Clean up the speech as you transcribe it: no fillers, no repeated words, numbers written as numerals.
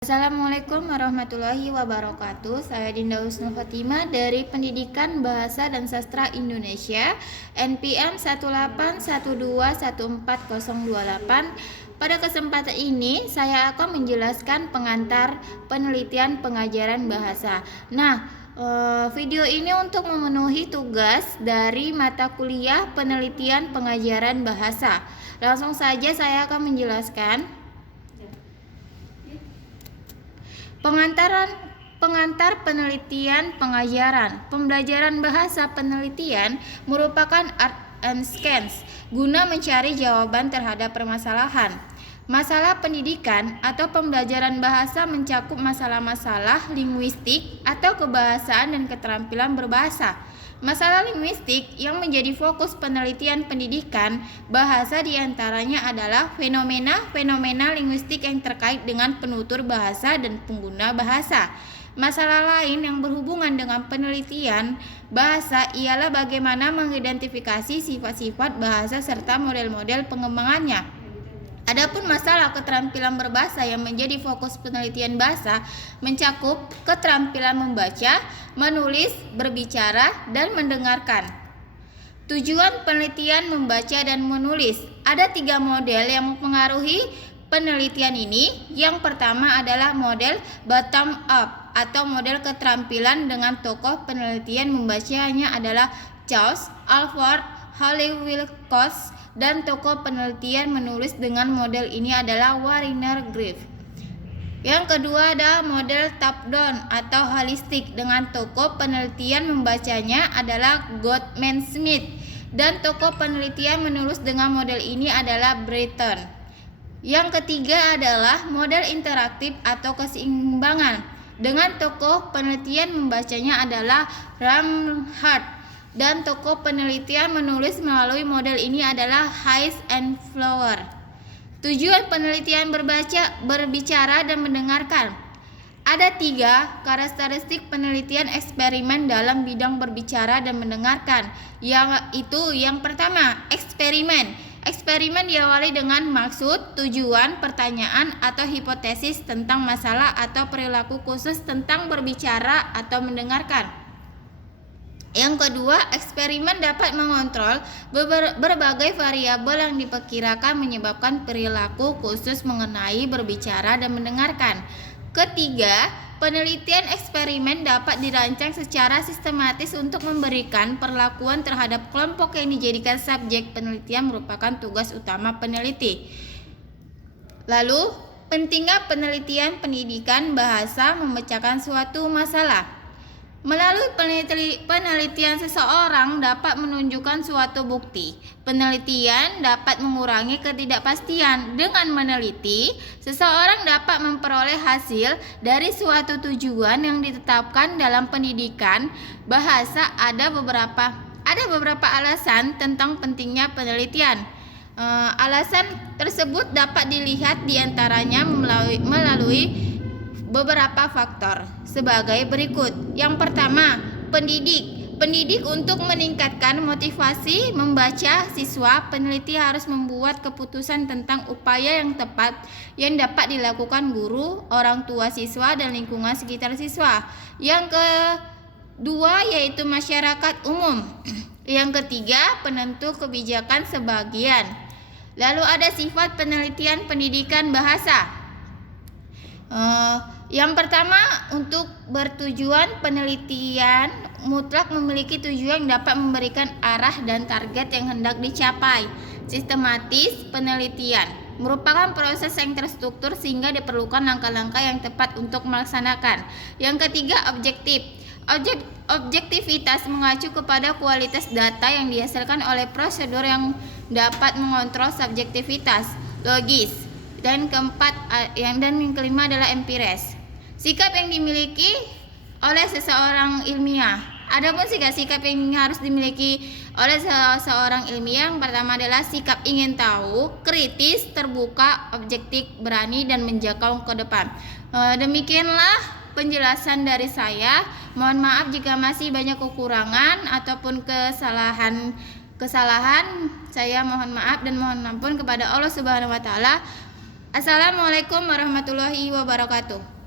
Assalamualaikum warahmatullahi wabarakatuh. Saya Dinda Husnul Fatimah dari Pendidikan Bahasa dan Sastra Indonesia NPM 181214028. Pada kesempatan ini saya akan menjelaskan pengantar penelitian pengajaran bahasa. Video ini untuk memenuhi tugas dari mata kuliah penelitian pengajaran bahasa. Langsung saja saya akan menjelaskan. Pengantar penelitian pengajaran. Pembelajaran bahasa penelitian merupakan art and science guna mencari jawaban terhadap permasalahan. Masalah pendidikan atau pembelajaran bahasa mencakup masalah-masalah linguistik atau kebahasaan dan keterampilan berbahasa. Masalah linguistik yang menjadi fokus penelitian pendidikan bahasa diantaranya adalah fenomena linguistik yang terkait dengan penutur bahasa dan pengguna bahasa. Masalah lain yang berhubungan dengan penelitian bahasa ialah bagaimana mengidentifikasi sifat-sifat bahasa serta model-model pengembangannya. Adapun masalah keterampilan berbahasa yang menjadi fokus penelitian bahasa mencakup keterampilan membaca, menulis, berbicara, dan mendengarkan. Tujuan penelitian membaca dan menulis. Ada 3 model yang mempengaruhi penelitian ini. Yang pertama adalah model bottom up atau model keterampilan dengan tokoh penelitian membacanya adalah Charles Alford Holly Wilcox, dan tokoh penelitian menulis dengan model ini adalah Wariner Griff. Yang kedua ada model top down atau holistik dengan tokoh penelitian membacanya adalah Goldman Smith, dan tokoh penelitian menulis dengan model ini adalah Breton. Yang ketiga adalah model interaktif atau keseimbangan dengan tokoh penelitian membacanya adalah Ramhart, dan tokoh penelitian menulis melalui model ini adalah Hayes and Flower. Tujuan penelitian berbicara dan mendengarkan. Ada 3 karakteristik penelitian eksperimen dalam bidang berbicara dan mendengarkan. Yang pertama, eksperimen. Eksperimen diawali dengan maksud, tujuan, pertanyaan, atau hipotesis tentang masalah atau perilaku khusus tentang berbicara atau mendengarkan. Yang kedua, eksperimen dapat mengontrol berbagai variabel yang diperkirakan menyebabkan perilaku khusus mengenai berbicara dan mendengarkan. Ketiga, penelitian eksperimen dapat dirancang secara sistematis untuk memberikan perlakuan terhadap kelompok yang dijadikan subjek penelitian merupakan tugas utama peneliti. Lalu, pentingnya penelitian pendidikan bahasa memecahkan suatu masalah. Melalui penelitian seseorang dapat menunjukkan suatu bukti. Penelitian dapat mengurangi ketidakpastian. Dengan meneliti, seseorang dapat memperoleh hasil dari suatu tujuan yang ditetapkan dalam pendidikan bahasa. Ada beberapa alasan tentang pentingnya penelitian. Alasan tersebut dapat dilihat diantaranya melalui beberapa faktor sebagai berikut. Yang pertama, pendidik untuk meningkatkan motivasi membaca siswa, peneliti harus membuat keputusan tentang upaya yang tepat yang dapat dilakukan guru, orang tua siswa, dan lingkungan sekitar siswa. Yang kedua yaitu masyarakat umum. Yang ketiga, penentu kebijakan sebagian. Lalu ada sifat penelitian pendidikan bahasa. Yang pertama, untuk bertujuan penelitian mutlak memiliki tujuan yang dapat memberikan arah dan target yang hendak dicapai. Sistematis penelitian merupakan proses yang terstruktur sehingga diperlukan langkah-langkah yang tepat untuk melaksanakan. Yang ketiga, objektif. Objektivitas mengacu kepada kualitas data yang dihasilkan oleh prosedur yang dapat mengontrol subjektivitas. Logis. Dan yang kelima adalah empiris. Sikap yang dimiliki oleh seseorang ilmiah. Adapun sikap yang harus dimiliki oleh seseorang ilmiah, yang pertama adalah sikap ingin tahu, kritis, terbuka, objektif, berani, dan menjangkau ke depan. Demikianlah penjelasan dari saya. Mohon maaf jika masih banyak kekurangan ataupun kesalahan. Saya mohon maaf dan mohon ampun kepada Allah Subhanahu wa taala. Assalamualaikum warahmatullahi wabarakatuh.